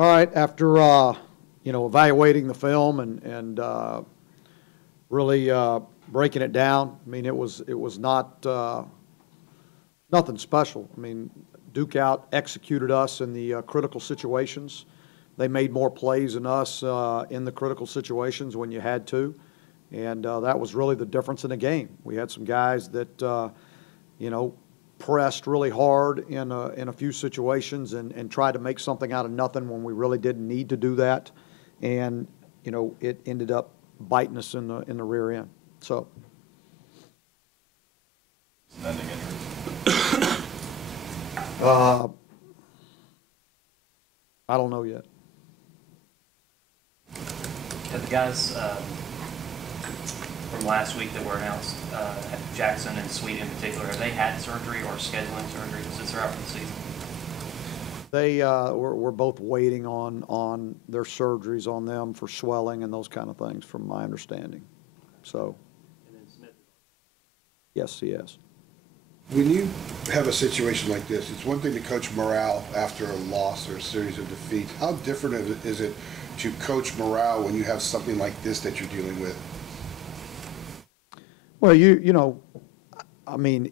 All right, after evaluating the film and really breaking it down, I mean it was not nothing special. I mean Duke out executed us in the critical situations. They made more plays than us in the critical situations when you had to, and that was really the difference in the game. We had some guys that pressed really hard in a few situations and tried to make something out of nothing when we really didn't need to do that, and it ended up biting us in the rear end. So. Ending injuries. I don't know yet. Have the guys from last week that were announced, Jackson and Sweet in particular, have they had surgery or scheduling surgery since they're out for the season? They we're both waiting on their surgeries on them for swelling and those kind of things, from my understanding. So. And then Smith. Yes, he is. When you have a situation like this, it's one thing to coach morale after a loss or a series of defeats. How different is it to coach morale when you have something like this that you're dealing with? Well, I mean,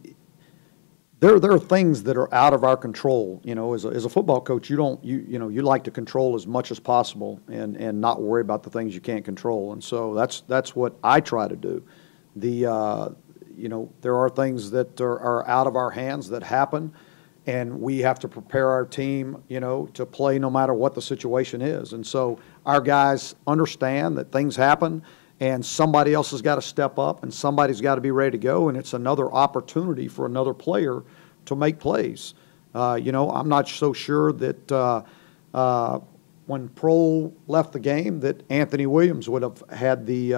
there are things that are out of our control. As a football coach, you like to control as much as possible and not worry about the things you can't control. And so that's what I try to do. There are things that are out of our hands that happen, and we have to prepare our team, to play no matter what the situation is. And so our guys understand that things happen, and somebody else has got to step up, and somebody's got to be ready to go, and it's another opportunity for another player to make plays. I'm not so sure that when Prohl left the game that Anthony Williams would have had the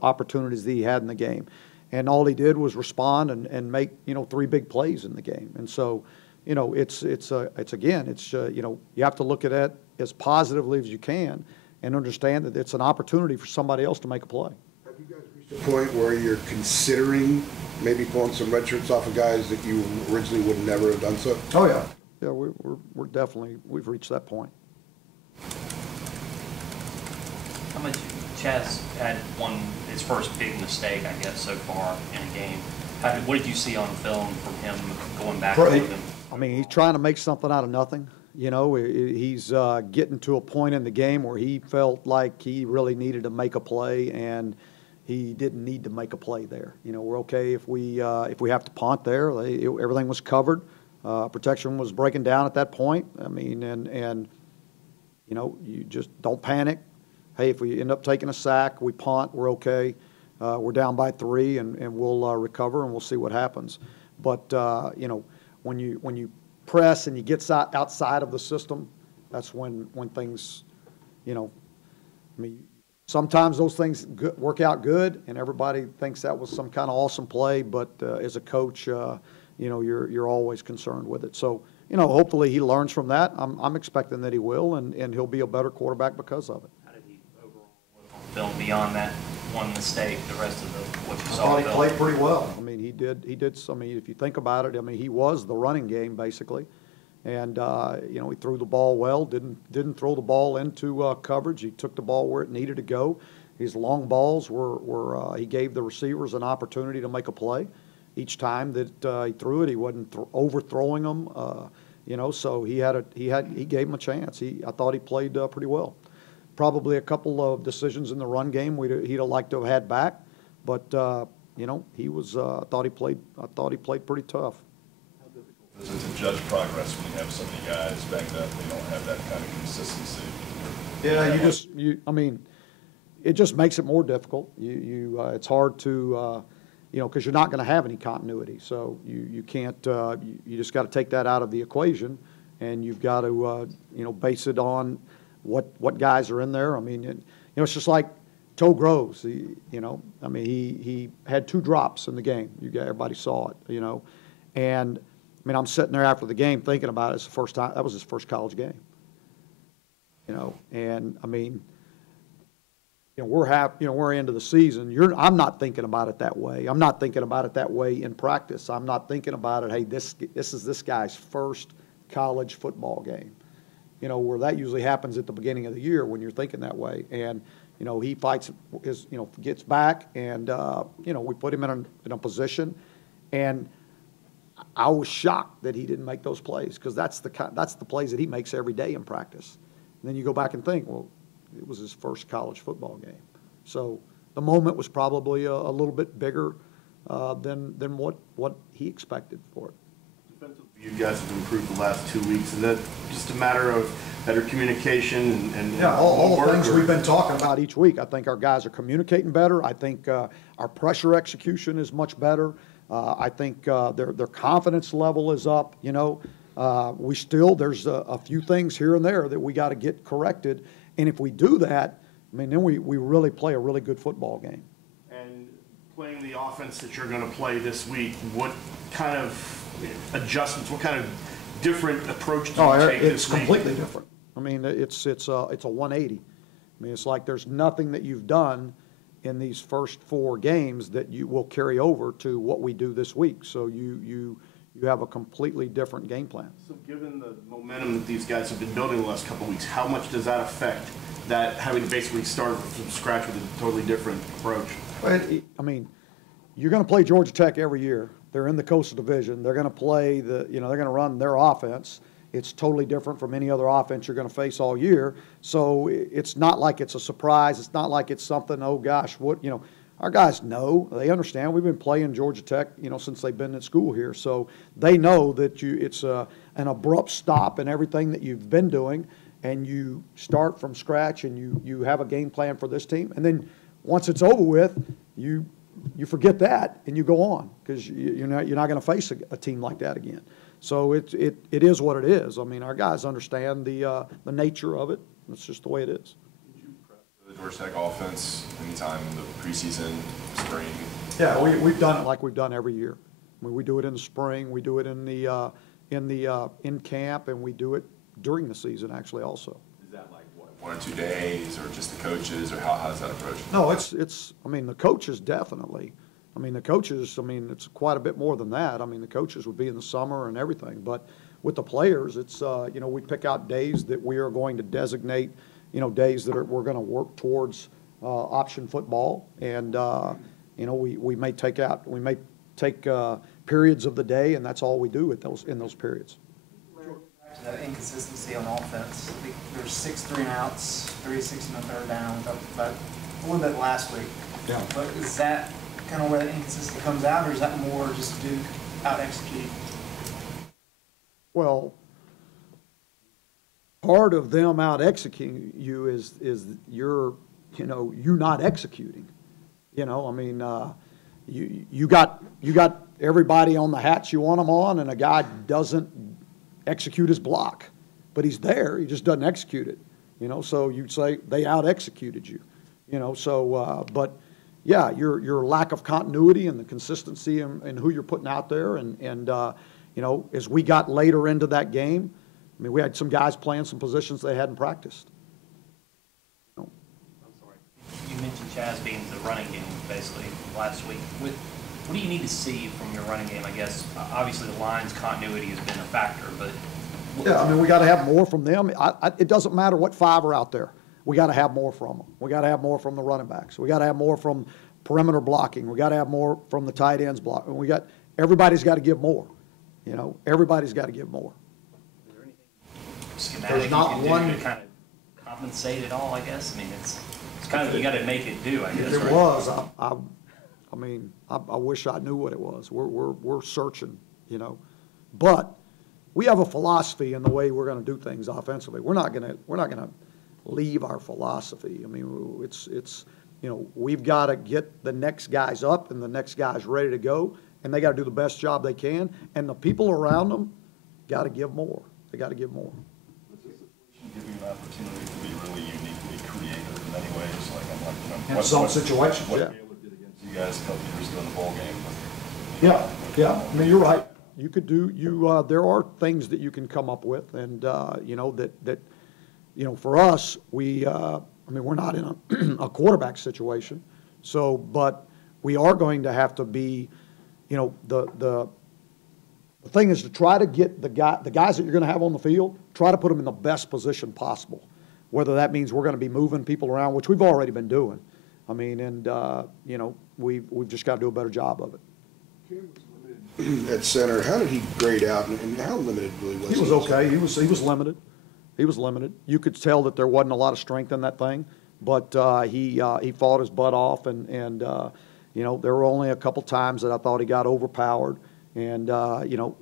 opportunities that he had in the game. And all he did was respond and make 3 big plays in the game. And so, you have to look at it as positively as you can and understand that it's an opportunity for somebody else to make a play. Have you guys reached a point where you're considering maybe pulling some red shirts off of guys that you originally would never have done so? Oh yeah, yeah, we're definitely, we've reached that point. How much Chaz had his first big mistake, I guess, so far in a game. What did you see on film from him going back with him? I mean, he's trying to make something out of nothing. He's getting to a point in the game where he felt like he really needed to make a play, and he didn't need to make a play there. We're okay if we have to punt there. Everything was covered. Protection was breaking down at that point. I mean, and you just don't panic. Hey, if we end up taking a sack, we punt, we're okay. We're down by 3, and we'll recover, and we'll see what happens. But when you press and you get outside of the system, that's when things, I mean, sometimes those things work out good, and everybody thinks that was some kind of awesome play. But as a coach, you're always concerned with it. So hopefully he learns from that. I'm expecting that he will, and he'll be a better quarterback because of it. Film beyond that one mistake, the rest of what you saw. I thought he played pretty well. I mean, he did. I mean, if you think about it, I mean, he was the running game basically, and he threw the ball well. Didn't throw the ball into coverage. He took the ball where it needed to go. His long balls were he gave the receivers an opportunity to make a play. Each time that he threw it, he wasn't overthrowing them. So he gave him a chance. I thought he played pretty well. Probably a couple of decisions in the run game he'd have liked to have had back, but he was. I thought he played pretty tough. How difficult is it to judge progress when you have so many guys banged up? They don't have that kind of consistency. Yeah, I mean, it just makes it more difficult. It's hard to, because you're not going to have any continuity. So you can't. You just got to take that out of the equation, and you've got to, base it on what guys are in there. I mean, it's just like Toe Groves. I mean, he had 2 drops in the game. Everybody saw it. And I mean, I'm sitting there after the game thinking about it. It's the first time. That was his first college game. And I mean, we're happy. We're into the season. I'm not thinking about it that way. I'm not thinking about it that way in practice. I'm not thinking about it. Hey, this is this guy's first college football game. you know, where that usually happens at the beginning of the year when you're thinking that way. And, you know, he fights his, you know, gets back, and, you know, we put him in a position, and I was shocked that he didn't make those plays, because that's the plays that he makes every day in practice. And then you go back and think, well, it was his first college football game. So the moment was probably a little bit bigger than what he expected for it. Defensively, you guys have improved the last 2 weeks. Is that just a matter of better communication and yeah, all work, the things or? we've been talking about each week. I think our guys are communicating better. I think our pressure execution is much better. I think their confidence level is up. You know, there's a few things here and there that we got to get corrected, and if we do that, I mean, then we really play a really good football game. And playing the offense that you're going to play this week, what kind of adjustments, what kind of different approach do you take It's this week? completely different. I mean, it's a 180. I mean, it's like there's nothing that you've done in these first 4 games that you will carry over to what we do this week. So you have a completely different game plan. So given the momentum that these guys have been building the last couple of weeks, how much does that affect that having to basically start from scratch with a totally different approach? I mean, you're going to play Georgia Tech every year. They're in the Coastal Division. They're going to play they're going to run their offense. It's totally different from any other offense you're going to face all year. So it's not like it's a surprise. It's not like it's something, oh gosh, our guys know, they understand. We've been playing Georgia Tech, since they've been at school here. So they know that it's an abrupt stop in everything that you've been doing, and you start from scratch, and you have a game plan for this team. And then once it's over with, you forget that and you go on, because you're not going to face a team like that again. So it is what it is. I mean, our guys understand the nature of it. It's just the way it is. Did you prep the Georgia Tech offense anytime in the preseason, spring? Yeah, we've done it like we've done every year. I mean, we do it in the spring, we do it in camp, and we do it during the season actually also. Is that like what, 1 or 2 days, or just the coaches, or how does that approach? No, I mean, the coaches definitely. I mean, it's quite a bit more than that. I mean, the coaches would be in the summer and everything. But with the players, it's, we pick out days that we are going to designate, days that we're going to work towards option football. And, we may take periods of the day, and that's all we do in those periods. Back to that inconsistency on offense. I think there's 6 3-and-outs, 3 6 and a third down. We talked about a little bit last week. Yeah. But is that kind of where the inconsistency comes out, or is that more just Duke out executing? Well, part of them out executing you is you're not executing. I mean, you got everybody on the hats you want them on, and a guy doesn't execute his block, but he's there. He just doesn't execute it. So you'd say they out executed you. But yeah, your lack of continuity and the consistency in who you're putting out there, and as we got later into that game, I mean, we had some guys playing some positions they hadn't practiced. I'm sorry. You mentioned Chaz being the running game basically last week. What do you need to see from your running game? I guess obviously the line's continuity has been a factor, but yeah, I mean, we got to have more from them. It doesn't matter what 5 are out there. We got to have more from them. We got to have more from the running backs. We got to have more from perimeter blocking. We got to have more from the tight ends blocking. Everybody's got to give more. Everybody's got to give more. is there anything schematic not you can one- do to kind of compensate it all? I guess. I mean, it's kind of, you got to make it do. I guess. If it right? was, I wish I knew what it was. We're searching, but we have a philosophy in the way we're going to do things offensively. We're not going to leave our philosophy. I mean, it's we've got to get the next guys up and the next guys ready to go, and they got to do the best job they can, and the people around them got to give more. They got to give more. Does this situation give you an opportunity to be really uniquely creative in many ways? Like, In some situations, what yeah. Caleb did against you guys a couple years ago in the bowl game. Yeah. I mean, you're right. You could do there are things that you can come up with, and that for us, we're not in a quarterback situation, but we are going to have to be, the thing is to try to get the guys that you're going to have on the field, try to put them in the best position possible. Whether that means we're going to be moving people around, which we've already been doing. I mean, and you know, we've just got to do a better job of it. At center, how did he grade out, and how limited really was he? He was okay. He was limited. He was limited. You could tell that there wasn't a lot of strength in that thing, but he fought his butt off, and you know, there were only a couple times that I thought he got overpowered, and you know,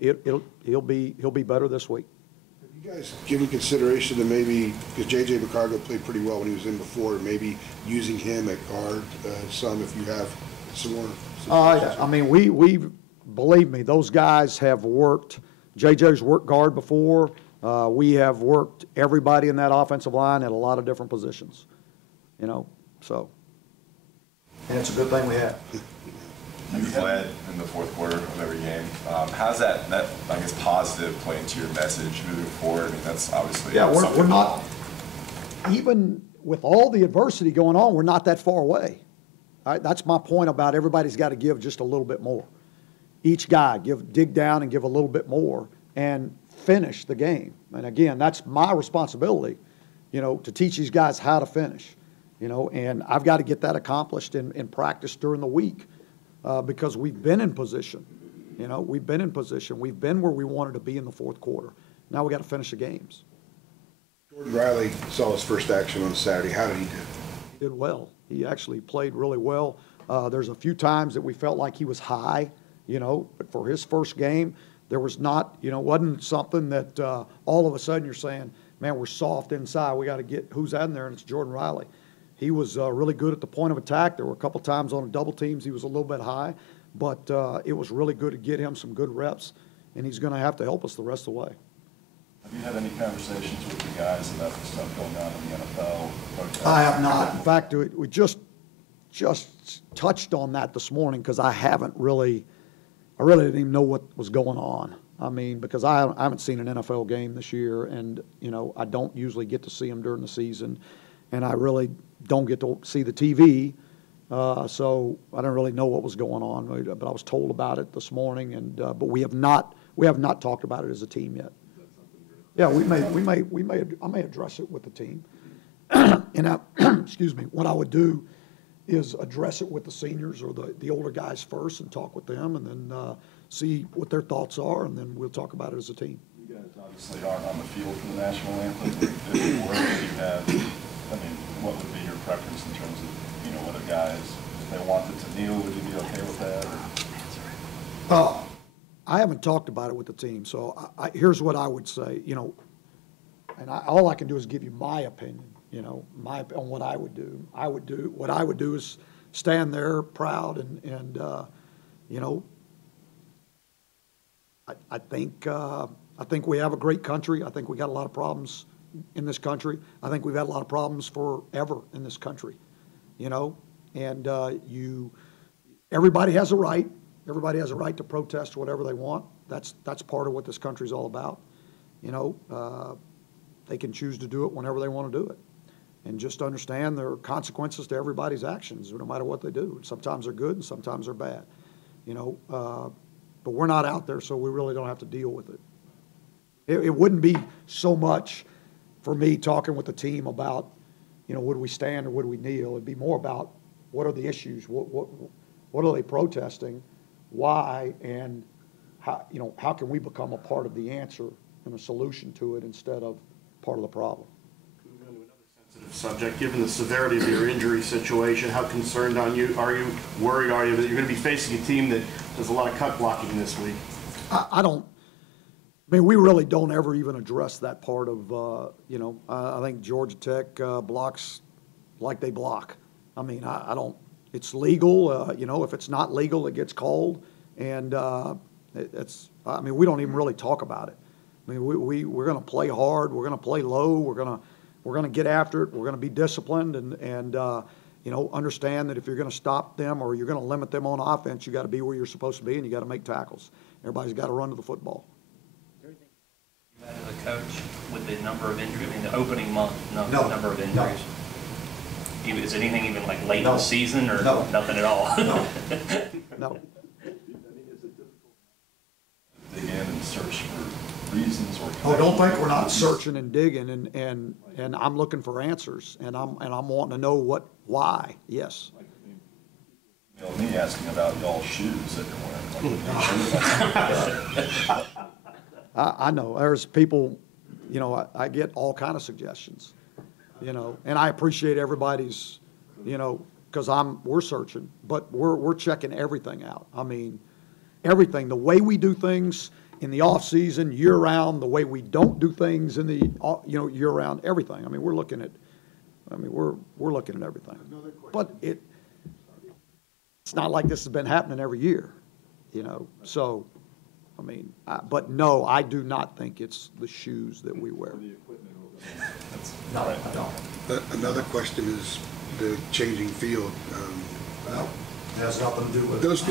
he'll be better this week. Have you guys given consideration to maybe, because J.J. McCargo played pretty well when he was in before, maybe using him at guard some if you have some more? Yeah. I mean, we believe me, those guys have worked. J.J.'s worked guard before. We have worked everybody in that offensive line at a lot of different positions, you know, so. And it's a good thing we have. You've led in the fourth quarter of every game. How's that, I guess, positive play into your message moving forward? I mean, that's obviously we're not, even with all the adversity going on, we're not that far away. All right? That's my point about everybody's got to give just a little bit more. Each guy dig down and give a little bit more and finish the game. And again, that's my responsibility, you know, to teach these guys how to finish, you know, and I've got to get that accomplished in practice during the week. Because we've been in position, you know, we've been in position. We've been where we wanted to be in the fourth quarter. Now we got to finish the games. Jordan Riley saw his first action on Saturday. How did he do? He did well. He actually played really well. There's a few times that we felt like he was high, you know, but for his first game, there was not, you know, wasn't something that all of a sudden you're saying, man, we're soft inside. We got to get who's in there, and it's Jordan Riley. He was really good at the point of attack. There were a couple times on double teams he was a little bit high, but it was really good to get him some good reps, and he's going to have to help us the rest of the way. Have you had any conversations with the guys about the stuff going on in the NFL? I have not. In fact, we just touched on that this morning because I really didn't even know what was going on. I mean, because I haven't seen an NFL game this year, and, you know, I don't usually get to see them during the season, and I really don't get to see the TV, so I don't really know what was going on. But I was told about it this morning, and but we have not talked about it as a team yet. Yeah, I may address it with the team, and excuse me. What I would do is address it with the seniors or the older guys first, and talk with them, and then see what their thoughts are, and then we'll talk about it as a team. You guys obviously aren't on the field for the national anthem. If you were, you have. I mean, what would be your preference in terms of, you know, whether guys, if they wanted to kneel, would you be okay with that? I haven't talked about it with the team, so here's what I would say, you know, and all I can do is give you my opinion, you know, on what I would do. What I would do is stand there proud and you know, I think we have a great country. I think we got a lot of problems in this country. I think we've had a lot of problems forever in this country, you know, and everybody has a right. Everybody has a right to protest whatever they want. That's part of what this country's all about. You know, they can choose to do it whenever they want to do it, and just understand there are consequences to everybody's actions, no matter what they do. Sometimes they're good and sometimes they're bad, you know. But we're not out there, so we really don't have to deal with it. It wouldn't be so much for me talking with the team about, you know, would we stand or would we kneel? It'd be more about what are the issues, what are they protesting, why, and how, you know, how can we become a part of the answer and a solution to it instead of part of the problem. Moving on to another sensitive subject, given the severity of your injury situation, how concerned are you, worried are you that you're going to be facing a team that does a lot of cut blocking this week? I mean, we really don't ever even address that part of, you know, I think Georgia Tech blocks like they block. I mean, I don't, it's legal, you know, if it's not legal, it gets called, and I mean, we don't even really talk about it. I mean, we're going to play hard, we're going to play low, we're going to get after it, we're going to be disciplined, and you know, understand that if you're going to stop them or you're going to limit them on offense, you got to be where you're supposed to be, and you got to make tackles. Everybody's got to run to the football. As a coach, with the number of injuries, I mean, the opening month, number of injuries. No. Is anything even like late in the season or nothing at all? No. Dig in and search for reasons or? Oh, don't think we're not connections? searching and digging, and I'm looking for answers, and I'm wanting to know why, yes. You know, me asking about y'all's shoes that you're wearing. Like, I know, there's people, you know, I get all kind of suggestions, you know, and I appreciate everybody's, you know, because we're searching, but we're checking everything out. I mean, everything, the way we do things in the off season, year round, the way we don't do things in the, you know, year round, everything. I mean, we're looking at everything. But it's not like this has been happening every year, you know, so. I mean, but no, I do not think it's the shoes that we wear. No, I don't. Another question is the changing field. No, it has nothing to do with it. Those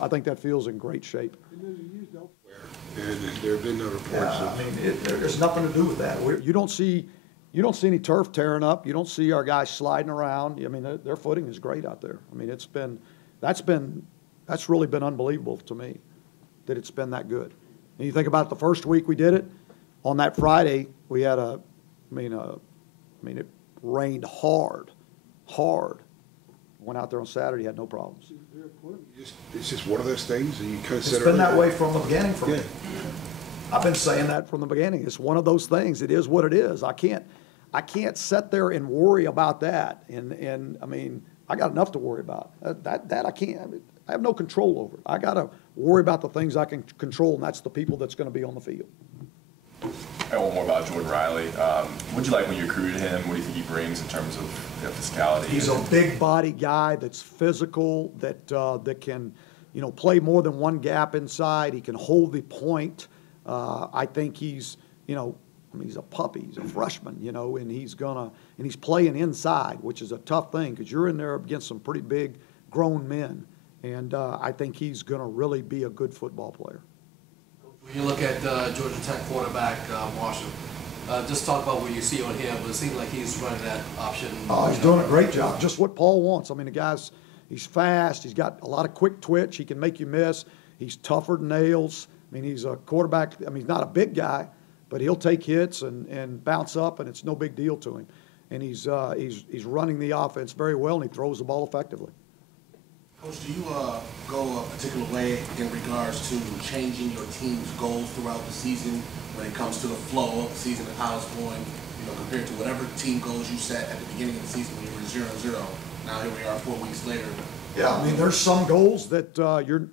I think that feels in great shape. And there have been no reports. Yeah, I mean, there's nothing to do with that. You don't see any turf tearing up. You don't see our guys sliding around. I mean, their footing is great out there. I mean, that's really been unbelievable to me, that it's been that good. And you think about the first week we did it, on that Friday, we had it rained hard. Went out there on Saturday, had no problems. It's just one of those things that you consider. It's been that way from the beginning for me. Yeah. I've been saying that from the beginning. It's one of those things. It is what it is. I can't sit there and worry about that. And I mean, I got enough to worry about. That I can't. I have no control over it. I got to worry about the things I can control, and that's the people that's going to be on the field. I got one more about Jordan Riley. What did you like when you recruited him? What do you think he brings in terms of physicality? He's a big body guy that's physical, that can, you know, play more than one gap inside. He can hold the point. I think he's, you know, I mean, he's a puppy. He's a freshman, you know, and he's playing inside, which is a tough thing because you're in there against some pretty big grown men. And I think he's going to really be a good football player. When you look at Georgia Tech quarterback Marshall, just talk about what you see on him. But it seems like he's running that option. Oh, he's doing a great job. Just what Paul wants. I mean, he's fast. He's got a lot of quick twitch. He can make you miss. He's tougher than nails. I mean, he's a quarterback. I mean, he's not a big guy, but he'll take hits and bounce up, and it's no big deal to him. And he's running the offense very well, and he throws the ball effectively. Coach, do you go a particular way in regards to changing your team's goals throughout the season when it comes to the flow of the season and how it's going, you know, compared to whatever team goals you set at the beginning of the season when you were 0-0? Now here we are 4 weeks later. Yeah, I mean, there's some goals that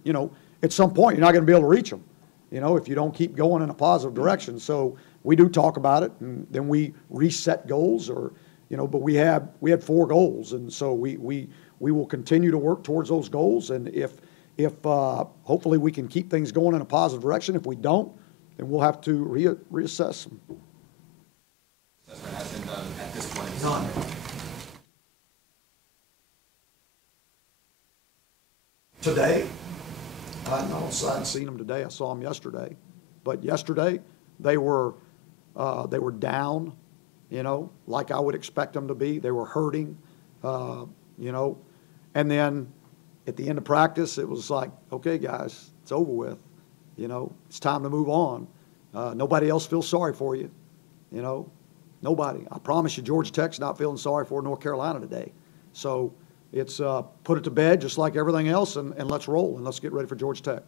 you know, at some point you're not going to be able to reach them, you know, if you don't keep going in a positive direction. So we do talk about it, and then we reset goals, or, you know, but we had 4 goals, and so we will continue to work towards those goals, and if hopefully we can keep things going in a positive direction. If we don't, then we'll have to reassess them. Assessment has been done at this point. None. Today, I hadn't seen them today. I saw them yesterday, but yesterday they were down, you know, like I would expect them to be. They were hurting. You know, and then at the end of practice, it was like, okay, guys, it's over with. You know, it's time to move on. Nobody else feels sorry for you. You know, nobody. I promise you, Georgia Tech's not feeling sorry for North Carolina today. So it's put it to bed just like everything else, and let's roll, and let's get ready for Georgia Tech.